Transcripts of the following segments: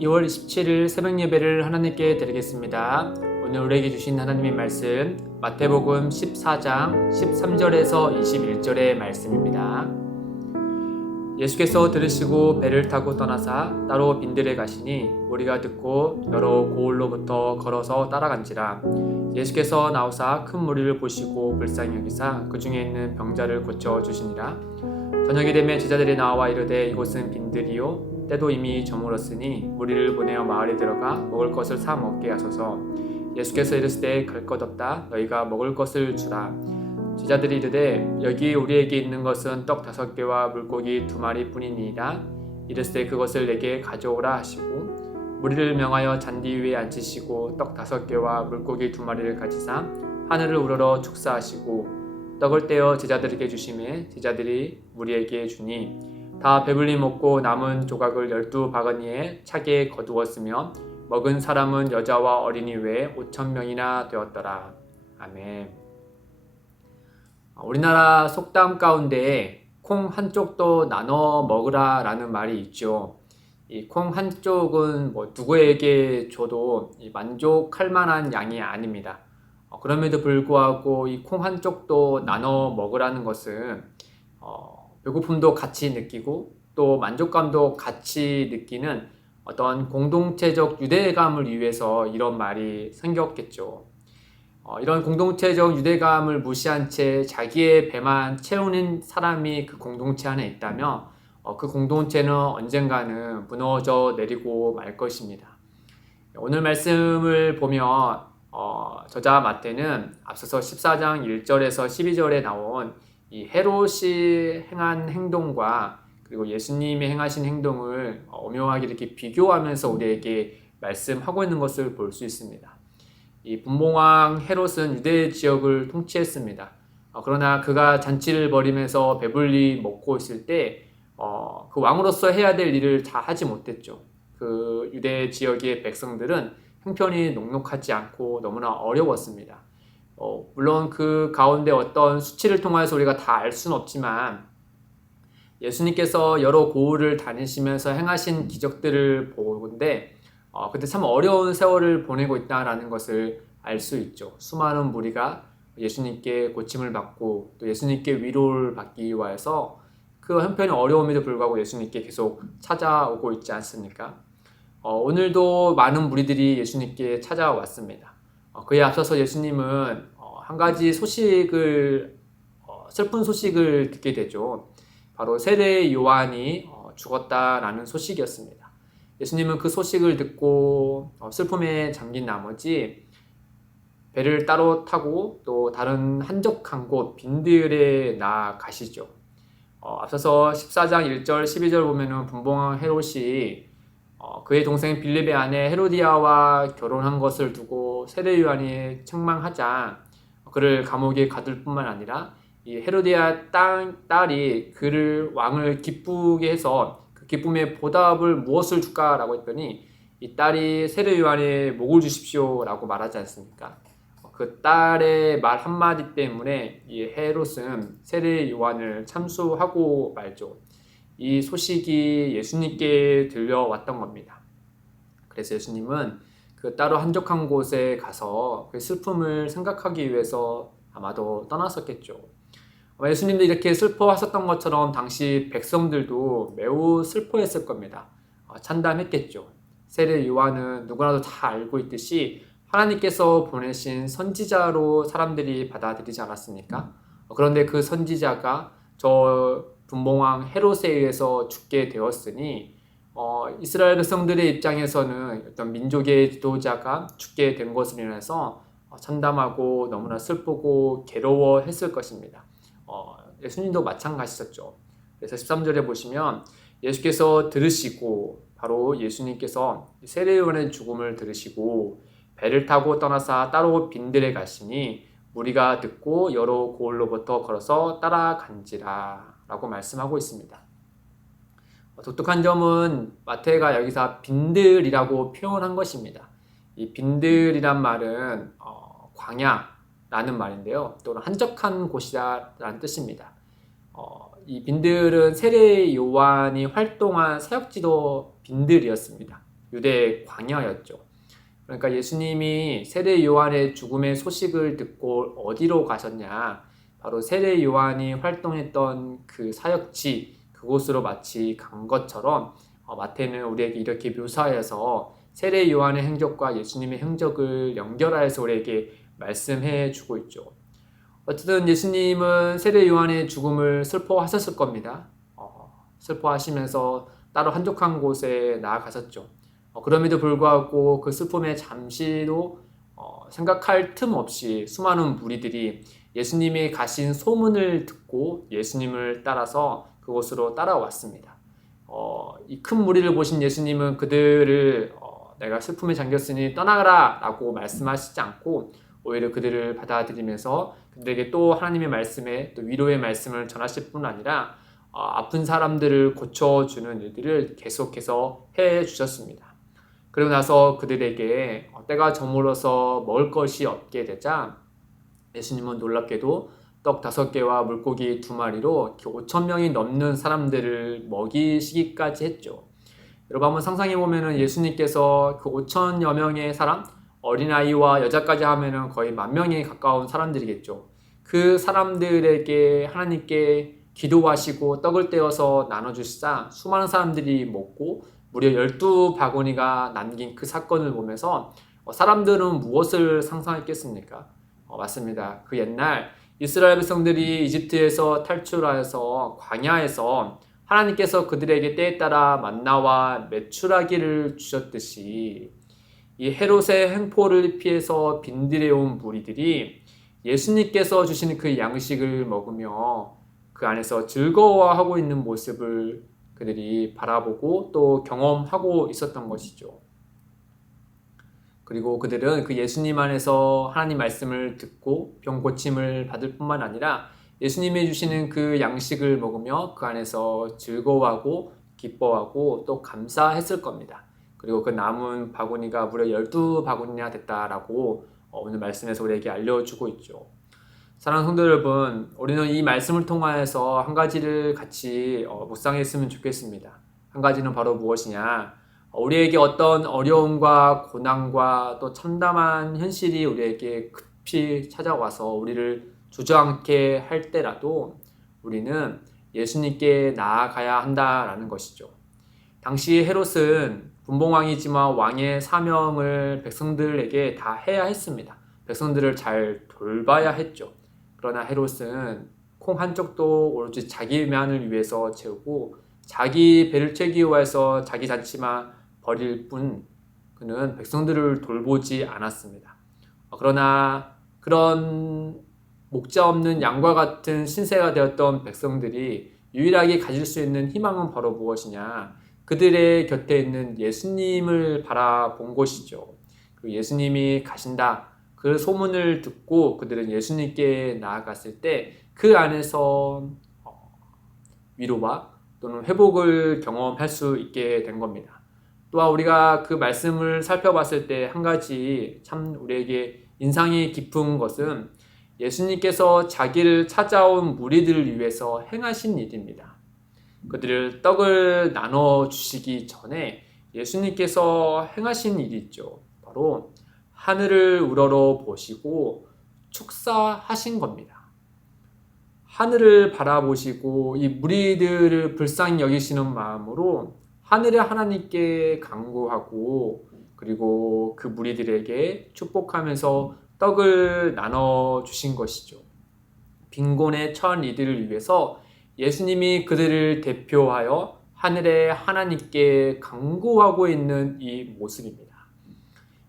2월 27일 새벽 예배를 하나님께 드리겠습니다. 오늘 우리에게 주신 하나님의 말씀 마태복음 14장 13절에서 21절의 말씀입니다. 예수께서 들으시고 배를 타고 떠나사 따로 빈들에 가시니 무리가 듣고 여러 고을로부터 걸어서 따라간지라. 예수께서 나오사 큰 무리를 보시고 불쌍히 여기사 그 중에 있는 병자를 고쳐 주시니라. 저녁이 되매 제자들이 나와 이르되 이곳은 빈들이요 때도 이미 저물었으니 무리를 보내어 마을에 들어가 먹을 것을 사 먹게 하소서. 예수께서 이르시되 갈 것 없다 너희가 먹을 것을 주라. 제자들이 이르되 여기 우리에게 있는 것은 떡 5개와 물고기 2마리 뿐이니이다. 이르시되 그것을 내게 가져오라 하시고 무리를 명하여 잔디 위에 앉히시고 떡 5개와 물고기 2마리를 가지사 하늘을 우러러 축사하시고 떡을 떼어 제자들에게 주시매 제자들이 무리에게 주니 다 배불리 먹고 남은 조각을 12바구니에 차게 거두었으며 먹은 사람은 여자와 어린이 외에 5,000명이나 되었더라. 아멘. 우리나라 속담 가운데 콩 한쪽도 나눠 먹으라 라는 말이 있죠. 이 콩 한쪽은 누구에게 줘도 만족할 만한 양이 아닙니다. 그럼에도 불구하고 이 콩 한쪽도 나눠 먹으라는 것은 배고픔도 같이 느끼고 또 만족감도 같이 느끼는 어떤 공동체적 유대감을 위해서 이런 말이 생겼겠죠. 이런 공동체적 유대감을 무시한 채 자기의 배만 채우는 사람이 그 공동체 안에 있다면 그 공동체는 언젠가는 무너져 내리고 말 것입니다. 오늘 말씀을 보면 저자 마태는 앞서서 14장 1절에서 12절에 나온 이 헤롯이 행한 행동과 그리고 예수님이 행하신 행동을 오묘하게 이렇게 비교하면서 우리에게 말씀하고 있는 것을 볼 수 있습니다. 이 분봉왕 헤롯은 유대 지역을 통치했습니다. 그러나 그가 잔치를 벌이면서 배불리 먹고 있을 때 그 왕으로서 해야 될 일을 다 하지 못했죠. 그 유대 지역의 백성들은 형편이 녹록하지 않고 너무나 어려웠습니다. 물론 그 가운데 어떤 수치를 통해서 우리가 다 알 수는 없지만 예수님께서 여러 고을을 다니시면서 행하신 기적들을 보는데 그때 참 어려운 세월을 보내고 있다는 것을 알 수 있죠. 수많은 무리가 예수님께 고침을 받고 또 예수님께 위로를 받기 위해서 그 형편이 어려움에도 불구하고 예수님께 계속 찾아오고 있지 않습니까? 오늘도 많은 무리들이 예수님께 찾아왔습니다. 그에 앞서서 예수님은 한 가지 슬픈 소식을 듣게 되죠. 바로 세례 요한이 죽었다라는 소식이었습니다. 예수님은 그 소식을 듣고 슬픔에 잠긴 나머지 배를 따로 타고 또 다른 한적한 곳 빈들에 나아가시죠. 앞서서 14장 1절 12절 보면은 분봉왕 헤롯이 그의 동생 빌립의 아내 헤로디아와 결혼한 것을 두고 세례 요한이 책망하자 그를 감옥에 가둘 뿐만 아니라 이 헤로디아 딸이 그를 왕을 기쁘게 해서 그 기쁨의 보답을 무엇을 줄까라고 했더니 이 딸이 세례 요한의 목을 주십시오라고 말하지 않습니까? 그 딸의 말 한마디 때문에 이 헤롯은 세례 요한을 참수하고 말죠. 이 소식이 예수님께 들려왔던 겁니다. 그래서 예수님은 그 따로 한적한 곳에 가서 그 슬픔을 생각하기 위해서 아마도 떠났었겠죠. 예수님도 이렇게 슬퍼하셨던 것처럼 당시 백성들도 매우 슬퍼했을 겁니다. 참담했겠죠. 세례 요한은 누구나도 다 알고 있듯이 하나님께서 보내신 선지자로 사람들이 받아들이지 않았습니까? 그런데 그 선지자가 저 분봉왕 헤롯에 의해서 죽게 되었으니 이스라엘 백성들의 입장에서는 어떤 민족의 지도자가 죽게 된 것으로 인해서 참담하고 너무나 슬프고 괴로워했을 것입니다. 예수님도 마찬가지였죠. 그래서 13절에 보시면 예수께서 들으시고 바로 예수님께서 세례 요한의 죽음을 들으시고 배를 타고 떠나사 따로 빈들에 가시니 무리가 듣고 여러 고을로부터 걸어서 따라간지라 라고 말씀하고 있습니다. 독특한 점은 마태가 여기서 빈들이라고 표현한 것입니다. 이 빈들이란 말은 광야라는 말인데요. 또는 한적한 곳이라는 뜻입니다. 이 빈들은 세례 요한이 활동한 사역지도 빈들이었습니다. 유대 광야였죠. 그러니까 예수님이 세례 요한의 죽음의 소식을 듣고 어디로 가셨냐? 바로 세례 요한이 활동했던 그 사역지 그곳으로 마치 간 것처럼 마태는 우리에게 이렇게 묘사해서 세례 요한의 행적과 예수님의 행적을 연결하여서 우리에게 말씀해 주고 있죠. 어쨌든 예수님은 세례 요한의 죽음을 슬퍼하셨을 겁니다. 슬퍼하시면서 따로 한적한 곳에 나아가셨죠. 그럼에도 불구하고 그 슬픔에 잠시도 생각할 틈 없이 수많은 무리들이 예수님이 가신 소문을 듣고 예수님을 따라서 그곳으로 따라왔습니다. 이 큰 무리를 보신 예수님은 그들을 내가 슬픔에 잠겼으니 떠나가라 라고 말씀하시지 않고 오히려 그들을 받아들이면서 그들에게 또 하나님의 말씀에 또 위로의 말씀을 전하실 뿐 아니라 아픈 사람들을 고쳐주는 일들을 계속해서 해 주셨습니다. 그리고 나서 그들에게 때가 저물어서 먹을 것이 없게 되자 예수님은 놀랍게도 떡 5개와 물고기 2마리로 5,000명이 넘는 사람들을 먹이시기까지 했죠. 여러분 한번 상상해 보면은 예수님께서 그 5,000여 명의 사람, 어린아이와 여자까지 하면은 거의 10,000명에 가까운 사람들이겠죠. 그 사람들에게 하나님께 기도하시고 떡을 떼어서 나눠주시자 수많은 사람들이 먹고 무려 12바구니가 남긴 그 사건을 보면서 사람들은 무엇을 상상했겠습니까? 맞습니다. 그 옛날 이스라엘 백성들이 이집트에서 탈출하여서 광야에서 하나님께서 그들에게 때에 따라 만나와 메추라기를 주셨듯이 이 헤롯의 횡포를 피해서 빈들에 온 무리들이 예수님께서 주시는 그 양식을 먹으며 그 안에서 즐거워하고 있는 모습을 그들이 바라보고 또 경험하고 있었던 것이죠. 그리고 그들은 그 예수님 안에서 하나님 말씀을 듣고 병 고침을 받을 뿐만 아니라 예수님이 주시는 그 양식을 먹으며 그 안에서 즐거워하고 기뻐하고 또 감사했을 겁니다. 그리고 그 남은 바구니가 무려 12바구니나 됐다라고 오늘 말씀에서 우리에게 알려주고 있죠. 사랑하는 성도 여러분, 우리는 이 말씀을 통하여서 한 가지를 같이 묵상했으면 좋겠습니다. 한 가지는 바로 무엇이냐? 우리에게 어떤 어려움과 고난과 또 참담한 현실이 우리에게 급히 찾아와서 우리를 주저앉게 할 때라도 우리는 예수님께 나아가야 한다라는 것이죠. 당시 헤롯은 분봉왕이지만 왕의 사명을 백성들에게 다 해야 했습니다. 백성들을 잘 돌봐야 했죠. 그러나 헤롯은 콩 한쪽도 오로지 자기만을 위해서 채우고 자기 배를 채우기 위해서 자기 잔치만 버릴 뿐 그는 백성들을 돌보지 않았습니다. 그러나 그런 목자 없는 양과 같은 신세가 되었던 백성들이 유일하게 가질 수 있는 희망은 바로 무엇이냐? 그들의 곁에 있는 예수님을 바라본 것이죠. 그 예수님이 가신다. 그 소문을 듣고 그들은 예수님께 나아갔을 때 그 안에서 위로와 또는 회복을 경험할 수 있게 된 겁니다. 또한 우리가 그 말씀을 살펴봤을 때 한 가지 참 우리에게 인상이 깊은 것은 예수님께서 자기를 찾아온 무리들을 위해서 행하신 일입니다. 그들을 떡을 나눠주시기 전에 예수님께서 행하신 일이 있죠. 바로 하늘을 우러러 보시고 축사하신 겁니다. 하늘을 바라보시고 이 무리들을 불쌍히 여기시는 마음으로 하늘의 하나님께 간구하고 그리고 그 무리들에게 축복하면서 떡을 나눠주신 것이죠. 빈곤에 처한 이들을 위해서 예수님이 그들을 대표하여 하늘의 하나님께 간구하고 있는 이 모습입니다.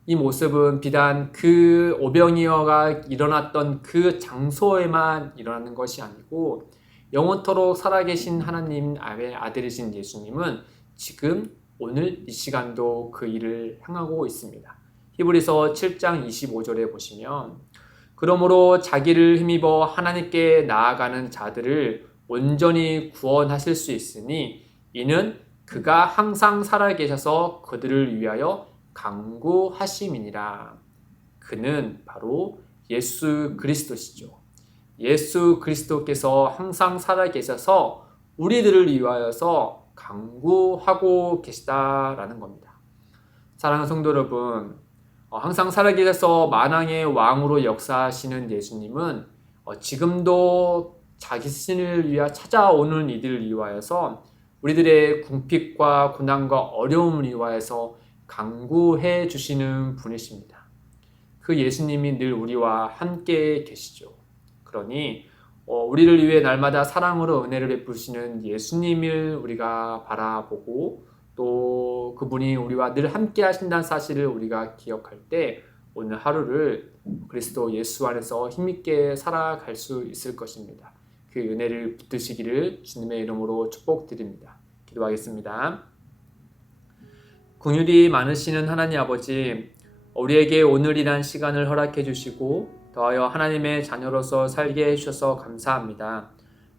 이 모습은 비단 그 오병이어가 일어났던 그 장소에만 일어나는 것이 아니고 영원토록 살아계신 하나님 아들이신 예수님은 지금 오늘 이 시간도 그 일을 행하고 있습니다. 히브리서 7장 25절에 보시면 그러므로 자기를 힘입어 하나님께 나아가는 자들을 온전히 구원하실 수 있으니 이는 그가 항상 살아계셔서 그들을 위하여 간구하심이니라. 그는 바로 예수 그리스도시죠. 예수 그리스도께서 항상 살아계셔서 우리들을 위하여서 간구하고 계시다라는 겁니다. 사랑하는 성도 여러분, 항상 살아계셔서 만왕의 왕으로 역사하시는 예수님은 지금도 자기 스승을 위하여 찾아오는 이들을 위하여서 우리들의 궁핍과 고난과 어려움을 위하여서 강구해 주시는 분이십니다. 그 예수님이 늘 우리와 함께 계시죠. 그러니 우리를 위해 날마다 사랑으로 은혜를 베푸시는 예수님을 우리가 바라보고 또 그분이 우리와 늘 함께 하신다는 사실을 우리가 기억할 때 오늘 하루를 그리스도 예수 안에서 힘있게 살아갈 수 있을 것입니다. 그 은혜를 붙드시기를 주님의 이름으로 축복드립니다. 기도하겠습니다. 긍휼이 많으시는 하나님 아버지, 우리에게 오늘이란 시간을 허락해 주시고 더하여 하나님의 자녀로서 살게 해주셔서 감사합니다.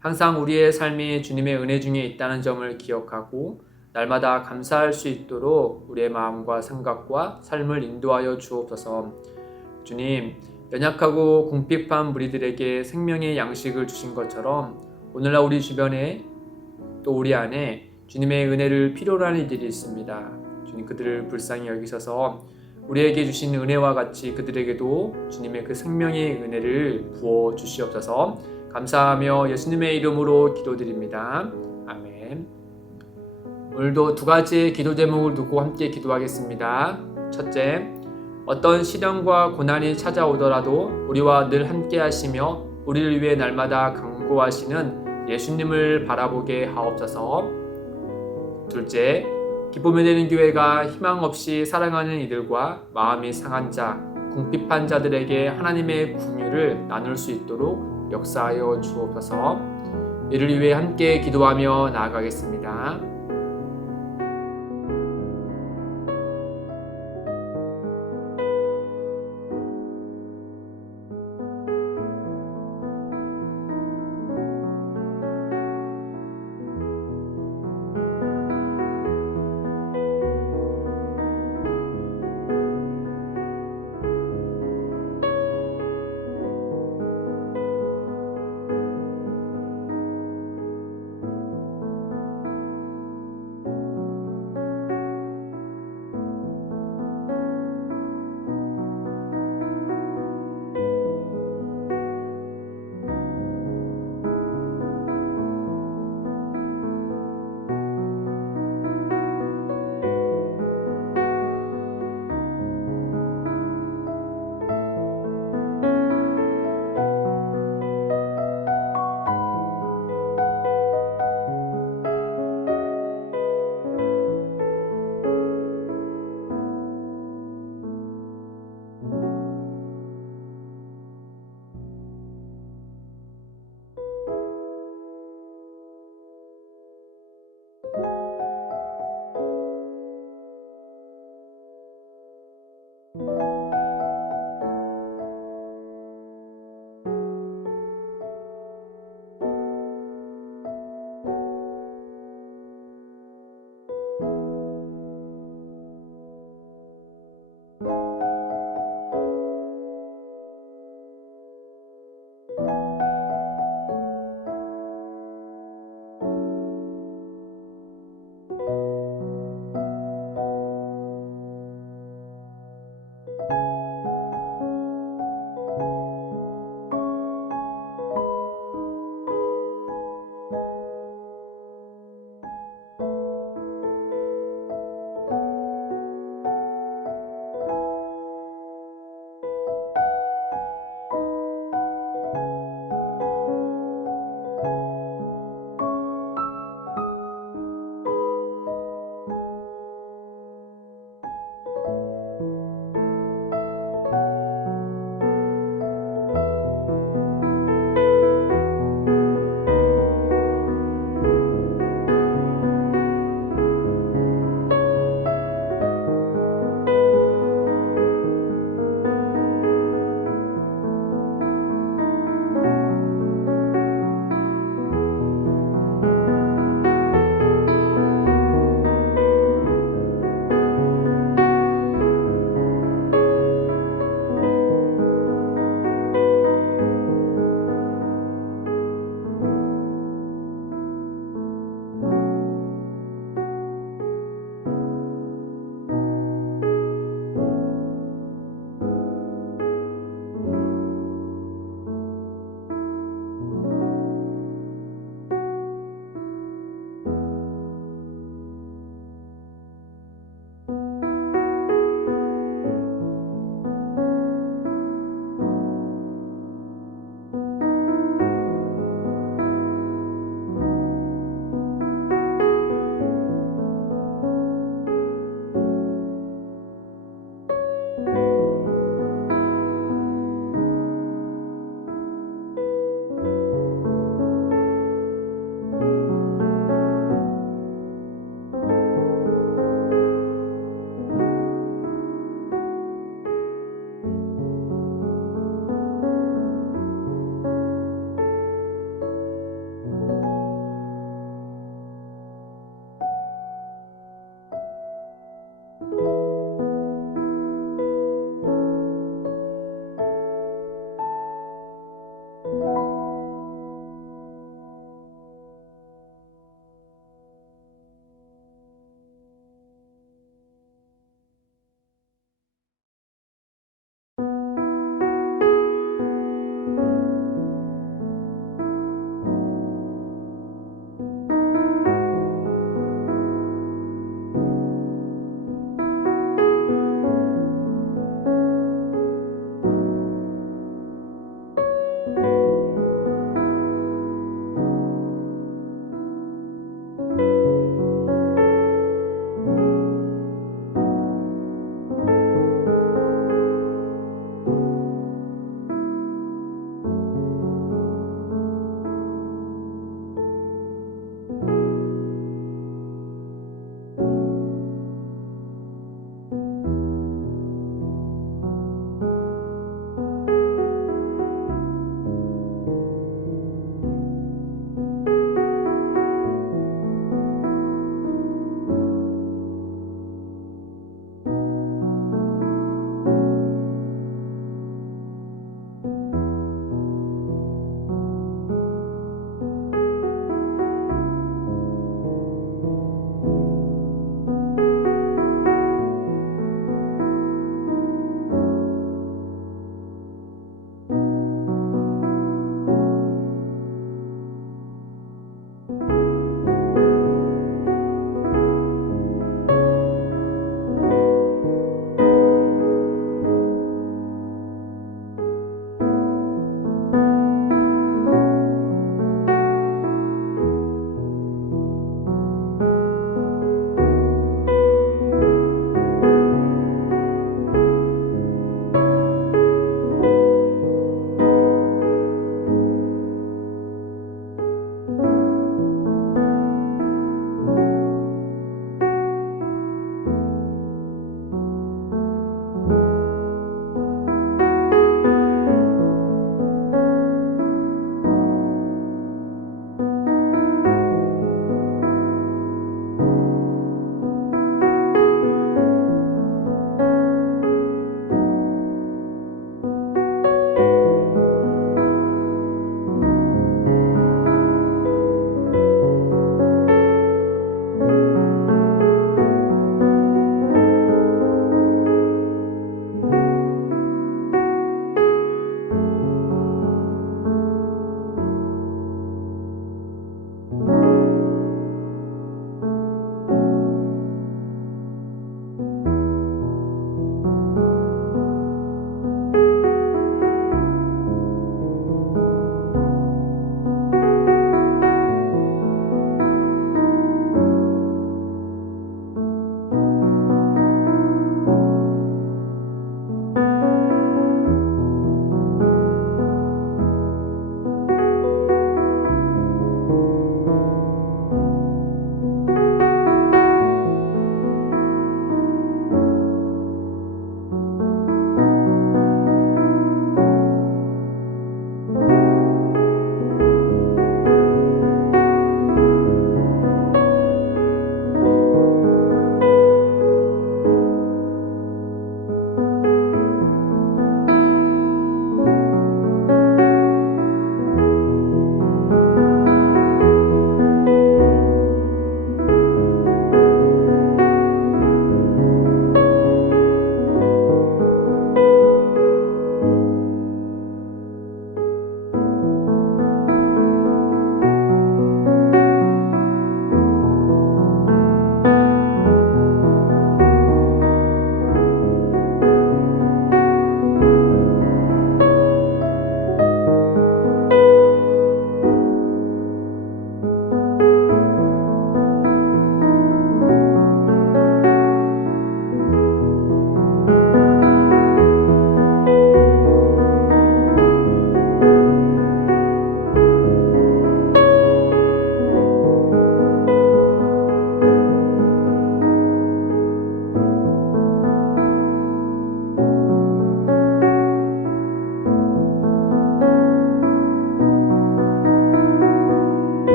항상 우리의 삶이 주님의 은혜 중에 있다는 점을 기억하고 날마다 감사할 수 있도록 우리의 마음과 생각과 삶을 인도하여 주옵소서. 주님, 연약하고 궁핍한 무리들에게 생명의 양식을 주신 것처럼 오늘날 우리 주변에 또 우리 안에 주님의 은혜를 필요로 하는 이들이 있습니다. 주님, 그들을 불쌍히 여기셔서 우리에게 주신 은혜와 같이 그들에게도 주님의 그 생명의 은혜를 부어 주시옵소서. 감사하며 예수님의 이름으로 기도드립니다. 아멘. 오늘도 두 가지의 기도 제목을 두고 함께 기도하겠습니다. 첫째, 어떤 시련과 고난이 찾아오더라도 우리와 늘 함께 하시며 우리를 위해 날마다 강구하시는 예수님을 바라보게 하옵소서. 둘째, 기쁨이 되는 교회가 희망 없이 살아가는 이들과 마음이 상한 자, 궁핍한 자들에게 하나님의 긍휼을 나눌 수 있도록 역사하여 주옵소서. 이를 위해 함께 기도하며 나아가겠습니다.